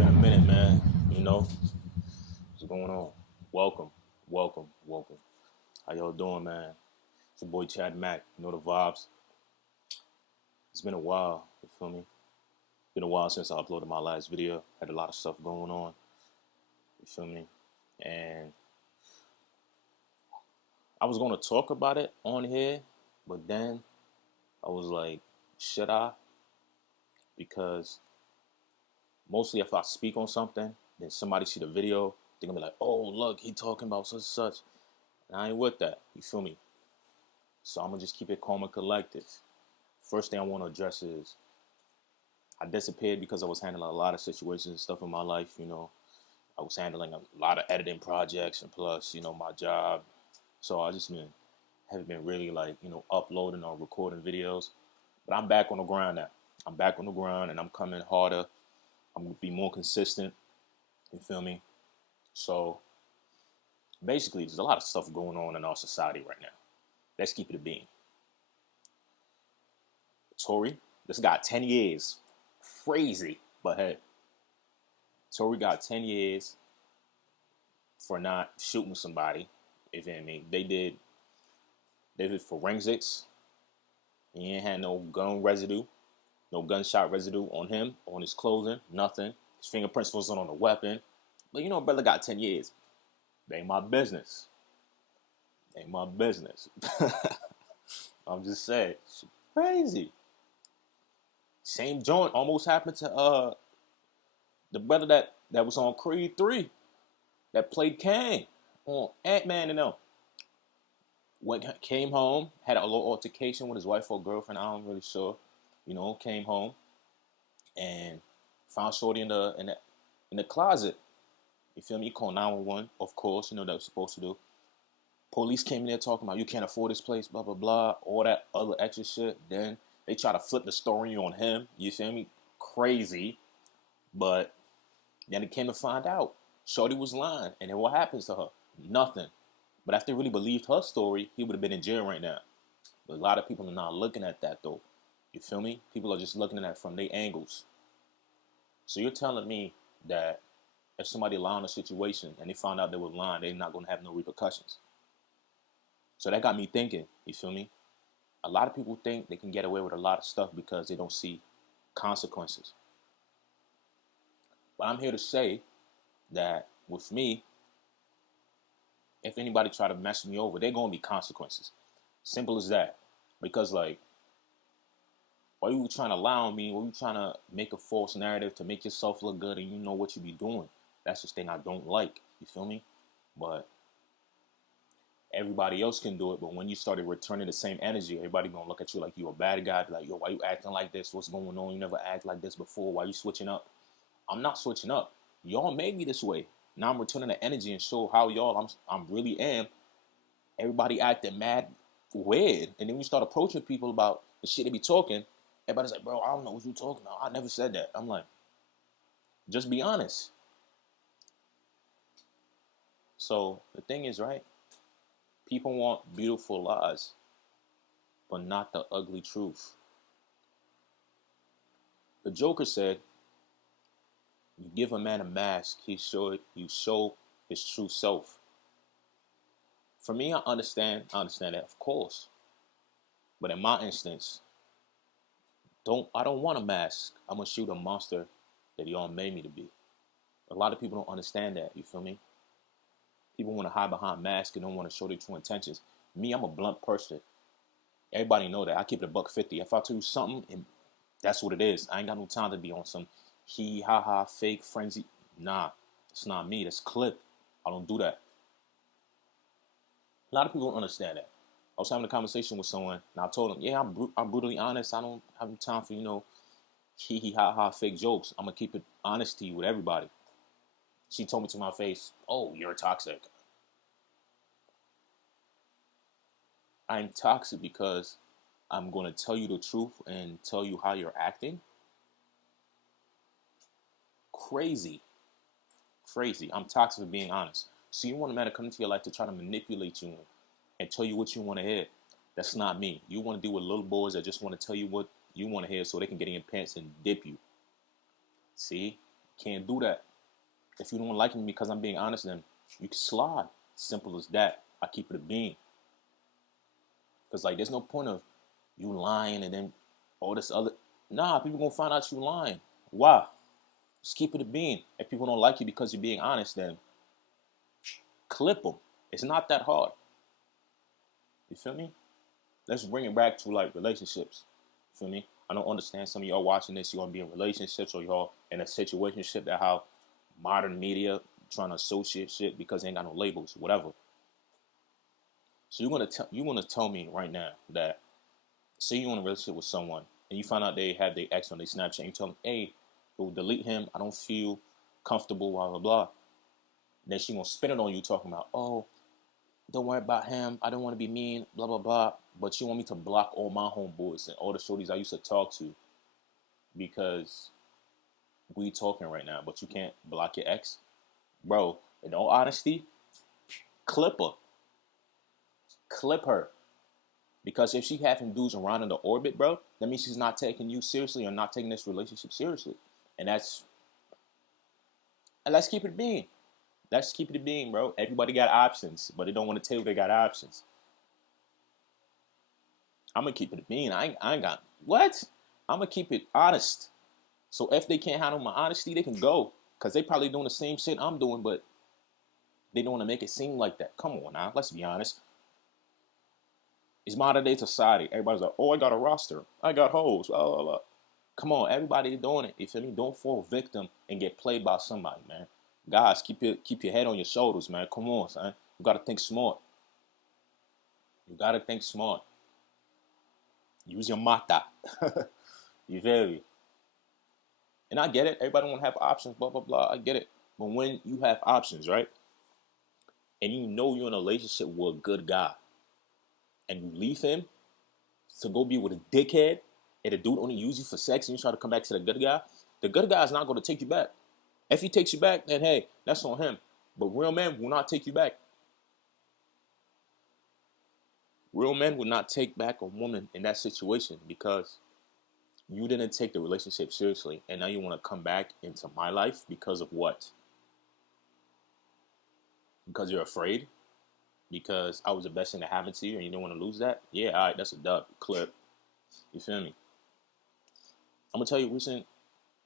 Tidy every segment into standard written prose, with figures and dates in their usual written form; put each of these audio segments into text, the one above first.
been a minute, man. You know, what's going on? Welcome, welcome. How y'all doing, man? It's your boy Chad Macc. You know the vibes. It's been a while. You feel me? Been a while since I uploaded my last video. Had a lot of stuff going on. You feel me? And I was gonna talk about it on here, but then I was like, should I? Because mostly if I speak on something, then somebody see the video, they're gonna be like, oh, look, he talking about such and such. And I ain't with that. You feel me? So I'm gonna just keep it calm and collected. First thing I want to address is I disappeared because I was handling a lot of situations and stuff in my life. You know, I was handling a lot of editing projects and plus, my job. So I just haven't been really like, uploading or recording videos. But I'm back on the grind now. I'm back on the grind and I'm coming harder. I'm gonna be more consistent. You feel me? So basically, there's a lot of stuff going on in our society right now. Let's keep it a bean. Tory, this got 10 years. Crazy. But hey, Tory got 10 years for not shooting somebody. You feel me? They did forensics. He ain't had no gun residue, no gunshot residue on him, on his clothing, nothing. His fingerprints wasn't on the weapon. But brother got 10 years. They ain't my business. Ain't my business. I'm just saying. It's crazy. Same joint almost happened to the brother that was on Creed 3 that played Kang on Ant-Man and them. Came home, had a little altercation with his wife or girlfriend, I'm really sure. Came home and found Shorty in the closet. You feel me? He called 911, of course, that was supposed to do. Police came in there talking about you can't afford this place, blah, blah, blah, all that other extra shit. Then they try to flip the story on him. You feel me? Crazy. But then it came to find out Shorty was lying. And then what happens to her? Nothing. But if they really believed her story, he would have been in jail right now. But a lot of people are not looking at that, though. You feel me? People are just looking at that from their angles. So you're telling me that if somebody lied on a situation and they found out they were lying, they're not going to have no repercussions. So that got me thinking, you feel me? A lot of people think they can get away with a lot of stuff because they don't see consequences. But I'm here to say that with me, if anybody try to mess me over, they're going to be consequences. Simple as that. Because, like, why you trying to lie on me? Why you trying to make a false narrative to make yourself look good and you know what you be doing? That's the thing I don't like. You feel me? But everybody else can do it. But when you started returning the same energy, everybody going to look at you like you a bad guy. Be like, yo, why you acting like this? What's going on? You never act like this before. Why you switching up? I'm not switching up. Y'all made me this way. Now I'm returning the energy and show how y'all I'm really am. Everybody acting mad weird. And then we start approaching people about the shit they be talking. Everybody's like, bro, I don't know what you talking about. I never said that. I'm like, just be honest. So the thing is, right? People want beautiful lies, but not the ugly truth. The Joker said, you give a man a mask, you show his true self. For me, I understand that, of course. But in my instance, I don't want a mask. I'm gonna shoot a monster that y'all made me to be. A lot of people don't understand that, you feel me? People want to hide behind masks and don't want to show their true intentions. Me, I'm a blunt person. Everybody know that. I keep it a $150. If I tell you something, and that's what it is. I ain't got no time to be on some fake frenzy. Nah, it's not me. That's clip. I don't do that. A lot of people don't understand that. I was having a conversation with someone, and I told them, yeah, I'm brutally honest. I don't have time for, fake jokes. I'm going to keep it honesty with everybody. She told me to my face, oh, you're toxic. I'm toxic because I'm going to tell you the truth and tell you how you're acting. Crazy. I'm toxic for being honest. So you want a man to come into your life to try to manipulate you and tell you what you want to hear. That's not me. You want to deal with little boys that just want to tell you what you want to hear so they can get in your pants and dip you. See? Can't do that. If you don't like me because I'm being honest, then you can slide. Simple as that. I keep it a bean. Because, like, there's no point of you lying and then all this other. Nah, people gonna find out you lying. Why? Just keep it a bean. If people don't like you because you're being honest, then clip them. It's not that hard. You feel me? Let's bring it back to, like, relationships. You feel me? I don't understand some of y'all watching this. You want to be in relationships or y'all in a situationship that how modern media trying to associate shit because they ain't got no labels, whatever. So you're gonna tell me right now that, say you're in a relationship with someone and you find out they have their ex on their Snapchat and you tell them, hey, go delete him. I don't feel comfortable, blah, blah, blah. Then she gonna spin it on you talking about, oh, don't worry about him. I don't want to be mean, blah, blah, blah. But you want me to block all my homeboys and all the shorties I used to talk to because we talking right now, but you can't block your ex? Bro, in all honesty, clip her. Clip her. Because if she having dudes around in the orbit, bro, that means she's not taking you seriously or not taking this relationship seriously. And let's keep it being. Let's keep it being, bro. Everybody got options, but they don't want to tell you they got options. I'm going to keep it being. I ain't got, what? I'm going to keep it honest. So if they can't handle my honesty, they can go. Because they probably doing the same shit I'm doing, but they don't want to make it seem like that. Come on now, let's be honest. It's modern day society. Everybody's like, oh, I got a roster. I got hoes. Blah, blah, blah. Come on, everybody doing it. You feel me? Don't fall victim and get played by somebody, man. Guys, keep your head on your shoulders, man. Come on, son. You got to think smart. You got to think smart. Use your mata. You feel me? And I get it. Everybody want to have options, blah, blah, blah. I get it. But when you have options, right? And you know you're in a relationship with a good guy, and you leave him to go be with a dickhead, and the dude only use you for sex, and you try to come back to the good guy is not going to take you back. If he takes you back, then hey, that's on him. But real men will not take you back. Real men will not take back a woman in that situation because you didn't take the relationship seriously, and now you want to come back into my life because of what? Because you're afraid? Because I was the best thing that happened to you and you don't want to lose that? Yeah, all right, that's a dub. Clip. You feel me? I'm going to tell you a recent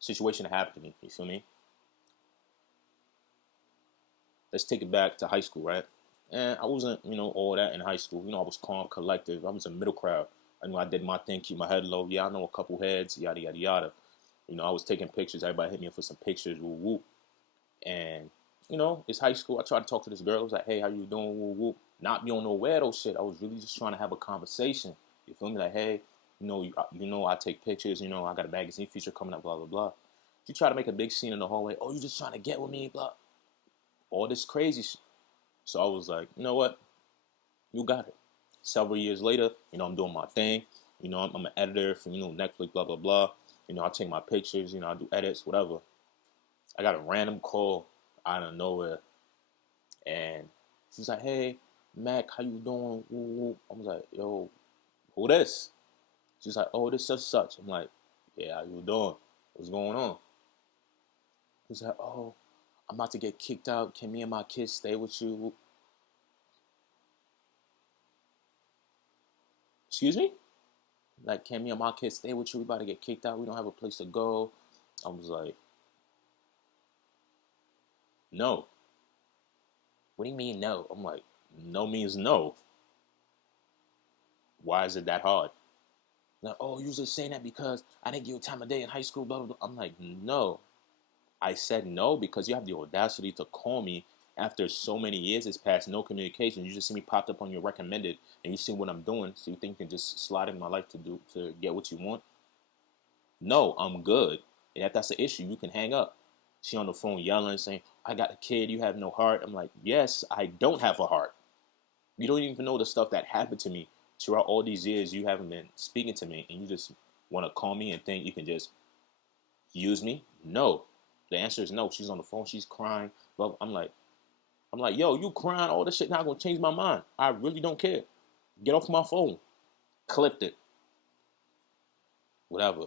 situation that happened to me. You feel me? Let's take it back to high school, right? And I wasn't, all that in high school. I was calm, collective. I was a middle crowd. I did my thing, keep my head low. Yeah, I know a couple heads, yada, yada, yada. I was taking pictures. Everybody hit me up for some pictures, woo, woo. And, it's high school. I tried to talk to this girl. I was like, hey, how you doing, woo, woo. Not be on no weirdo shit. I was really just trying to have a conversation. You feel me? Like, hey, I take pictures. I got a magazine feature coming up, blah, blah, blah. She tried to make a big scene in the hallway. Oh, you just trying to get with me, blah. All this crazy shit. So I was like, you know what? You got it. Several years later, I'm doing my thing. I'm an editor for, Netflix, blah, blah, blah. I take my pictures, I do edits, whatever. I got a random call out of nowhere. And she's like, hey, Mac, how you doing? Woo-woo. I was like, yo, who this? She's like, oh, this such such. I'm like, yeah, how you doing? What's going on? She's like, oh, I'm about to get kicked out. Can me and my kids stay with you? Excuse me? Like, can me and my kids stay with you? We about to get kicked out. We don't have a place to go. I was like, no. What do you mean no? I'm like, no means no. Why is it that hard? Like, oh, you're just saying that because I didn't give you time of day in high school, blah, blah, blah. I'm like, no. I said no because you have the audacity to call me after so many years has passed, no communication. You just see me popped up on your recommended, and you see what I'm doing, so you think you can just slide in my life to get what you want? No, I'm good. And if that's the issue, you can hang up. She on the phone yelling, saying, I got a kid, you have no heart. I'm like, yes, I don't have a heart. You don't even know the stuff that happened to me throughout all these years. You haven't been speaking to me, and you just want to call me and think you can just use me? No. The answer is no. She's on the phone. She's crying. Well, I'm like, yo, you crying? All this shit not gonna change my mind. I really don't care. Get off my phone. Clipped it. Whatever.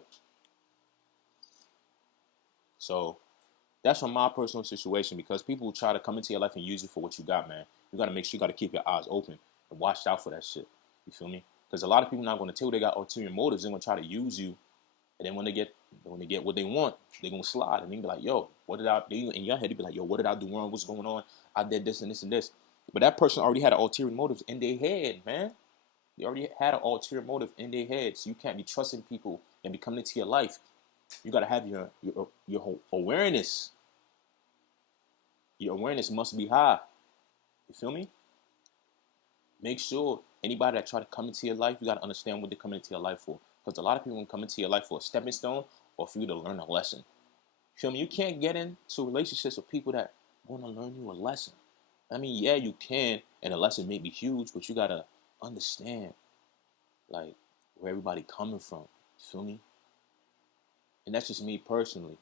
So That's from my personal situation, because people will try to come into your life and use you for what you got, man. You got to make sure you got to keep your eyes open and watch out for that shit. You feel me? Because a lot of people not going to tell you they got ulterior motives. They're going to try to use you, and then when they get what they want, they're going to slide, and they be like, yo, what did I do? In your head, you be like, yo, what did I do wrong? What's going on? I did this and this and this. But that person already had an ulterior motives in their head, man. They already had an ulterior motive in their head, so you can't be trusting people and be coming into your life. You got to have your awareness. Your awareness must be high. You feel me? Make sure anybody that try to come into your life, you got to understand what they're coming into your life for. Because a lot of people come into your life for a stepping stone or for you to learn a lesson. You feel me? You can't get into relationships with people that want to learn you a lesson. I mean, yeah, you can, and the lesson may be huge, but you got to understand, like, where everybody coming from. You feel me? And that's just me personally.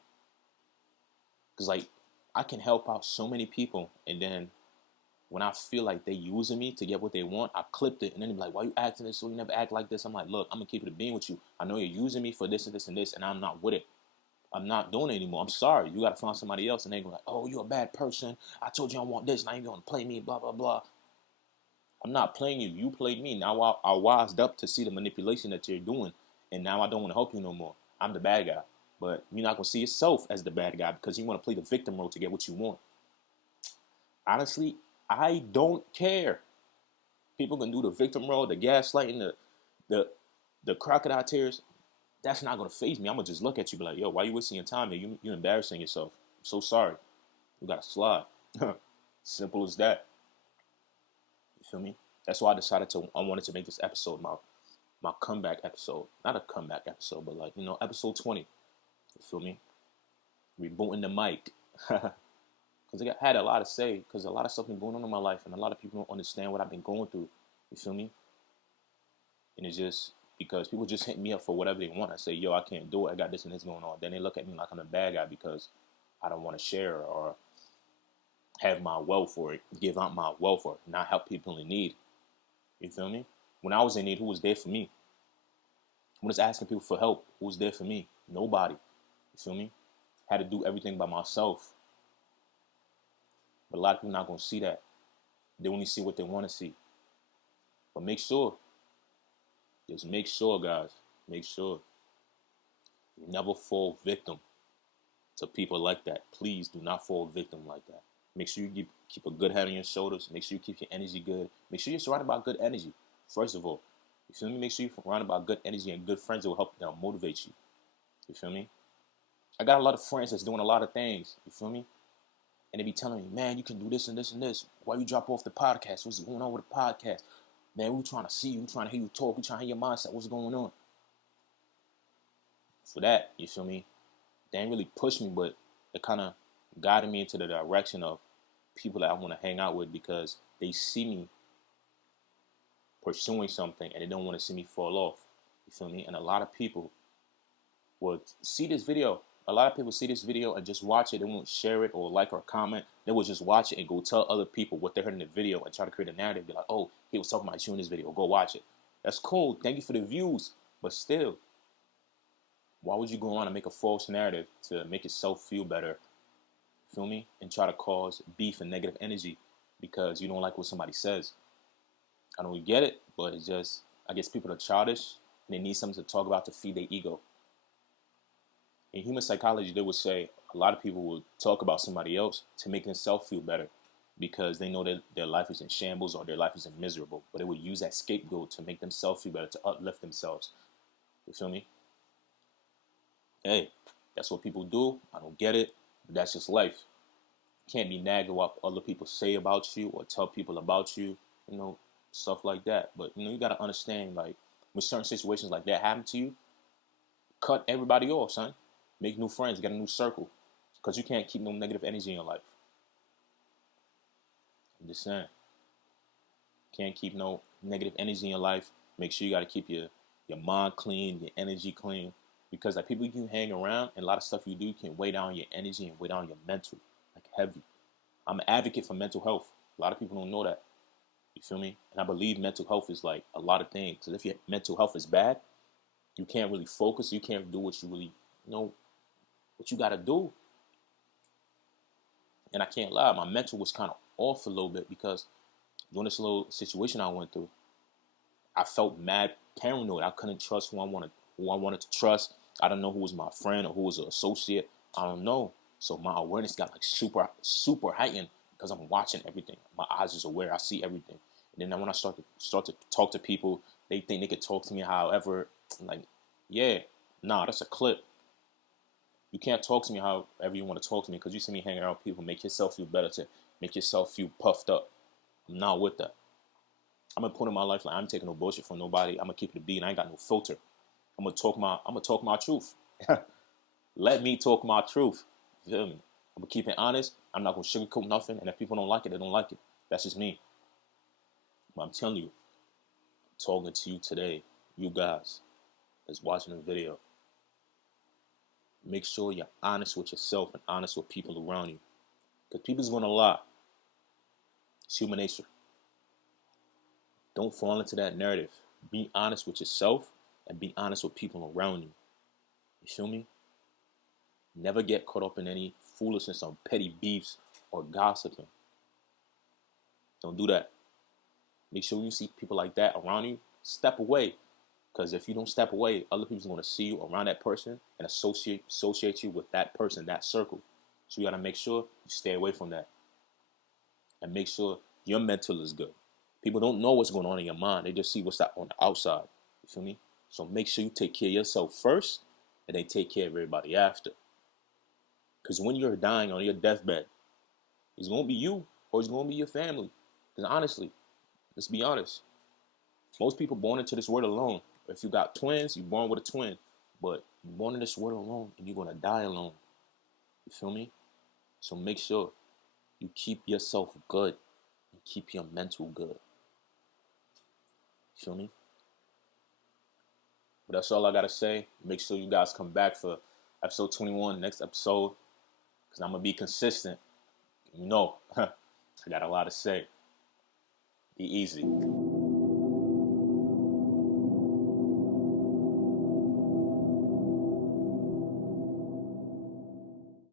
Because, like, I can help out so many people, and then when I feel like they using me to get what they want, I clipped it, and then they be like, why you acting this? So you never act like this. I'm like, look, I'm going to keep it a being with you. I know you're using me for this and this and this, and I'm not with it. I'm not doing it anymore. I'm sorry. You got to find somebody else. And they go like, oh, you're a bad person. I told you I want this. Now you're going to play me, blah, blah, blah. I'm not playing you. You played me. Now I wised up to see the manipulation that you're doing, and now I don't want to help you no more. I'm the bad guy. But you're not going to see yourself as the bad guy because you want to play the victim role to get what you want. Honestly, I don't care. People can do the victim role, the gaslighting, the crocodile tears. That's not going to faze me. I'm going to just look at you and be like, yo, why you wasting your time? You're embarrassing yourself. I'm so sorry. You got to slide. Simple as that. You feel me? That's why I wanted to make this episode my comeback episode. Not a comeback episode, but like, episode 20. You feel me? Rebooting the mic. Because I had a lot to say, because a lot of stuff been going on in my life, and a lot of people don't understand what I've been going through. You feel me? And it's just because people just hit me up for whatever they want. I say, yo, I can't do it. I got this and this going on. Then they look at me like I'm a bad guy because I don't want to share or have my wealth or give out my wealth or not help people in need. You feel me? When I was in need, who was there for me? When I was asking people for help, who was there for me? Nobody. You feel me? Had to do everything by myself. But a lot of people not going to see that. They only see what they want to see. But make sure, guys, make sure you never fall victim to people like that. Please do not fall victim like that. Make sure you keep a good head on your shoulders. Make sure you keep your energy good. Make sure you're surrounded by good energy, first of all. You feel me? Make sure you're surrounded by good energy and good friends that will help motivate you. You feel me? I got a lot of friends that's doing a lot of things. You feel me? And they be telling me, man, you can do this and this and this. Why you drop off the podcast? What's going on with the podcast? Man, we trying to see you. We trying to hear you talk. We trying to hear your mindset. What's going on? For that, you feel me? They ain't really push me, but it kind of guided me into the direction of people that I want to hang out with because they see me pursuing something and they don't want to see me fall off. You feel me? And a lot of people would see this video. A lot of people see this video and just watch it. They won't share it or like or comment. They will just watch it and go tell other people what they heard in the video and try to create a narrative. Be like, oh, he was talking about you in this video. Go watch it. That's cool. Thank you for the views. But still, why would you go on and make a false narrative to make yourself feel better? Feel me? And try to cause beef and negative energy because you don't like what somebody says. I don't get it, but it's just, I guess people are childish and they need something to talk about to feed their ego. In human psychology, they would say a lot of people will talk about somebody else to make themselves feel better because they know that their life is in shambles or their life is miserable. But they would use that scapegoat to make themselves feel better, to uplift themselves. You feel me? Hey, that's what people do. I don't get it, but that's just life. You can't be nagged at what other people say about you or tell people about you, stuff like that. But, you got to understand, like, when certain situations like that happen to you, cut everybody off, son. Make new friends, get a new circle. Because you can't keep no negative energy in your life. I'm just saying. Can't keep no negative energy in your life. Make sure you got to keep your mind clean, your energy clean. Because like people you hang around and a lot of stuff you do can weigh down your energy and weigh down your mental. Like heavy. I'm an advocate for mental health. A lot of people don't know that. You feel me? And I believe mental health is like a lot of things. Because if your mental health is bad, you can't really focus. You can't do what you really, what you got to do. And I can't lie, my mental was kind of off a little bit because during this little situation I went through, I felt mad paranoid. I couldn't trust who I wanted to trust. I don't know who was my friend or who was an associate. I don't know. So my awareness got like super heightened because I'm watching everything. My eyes is aware. I see everything. And then when I start to talk to people, they think they could talk to me however. I'm like, yeah, nah, that's a clip. You can't talk to me however you want to talk to me because you see me hanging around with people. Make yourself feel better, to make yourself feel puffed up. I'm not with that. I'm gonna put in my life like I'm taking no bullshit from nobody. I'm gonna keep it a beat and I ain't got no filter. I'm gonna talk my truth. Let me talk my truth. You feel me? I'm gonna keep it honest. I'm not gonna sugarcoat nothing. And if people don't like it, they don't like it. That's just me. But I'm telling you, I'm talking to you today, you guys that's watching the video. Make sure you're honest with yourself and honest with people around you. Because people's gonna lie. It's human nature. Don't fall into that narrative. Be honest with yourself and be honest with people around you. You feel me? Never get caught up in any foolishness or petty beefs or gossiping. Don't do that. Make sure you see people like that around you. Step away. Because if you don't step away, other people's going to see you around that person and associate you with that person, that circle. So you got to make sure you stay away from that. And make sure your mental is good. People don't know what's going on in your mind. They just see what's on the outside. You feel me? So make sure you take care of yourself first and then take care of everybody after. Because when you're dying on your deathbed, it's going to be you or it's going to be your family. Because honestly, let's be honest. Most people born into this world alone. If you got twins, you're born with a twin. But you're born in this world alone and you're going to die alone. You feel me? So make sure you keep yourself good and keep your mental good. You feel me? But that's all I got to say. Make sure you guys come back for episode 21, next episode. Because I'm going to be consistent. You know, I got a lot to say. Be easy.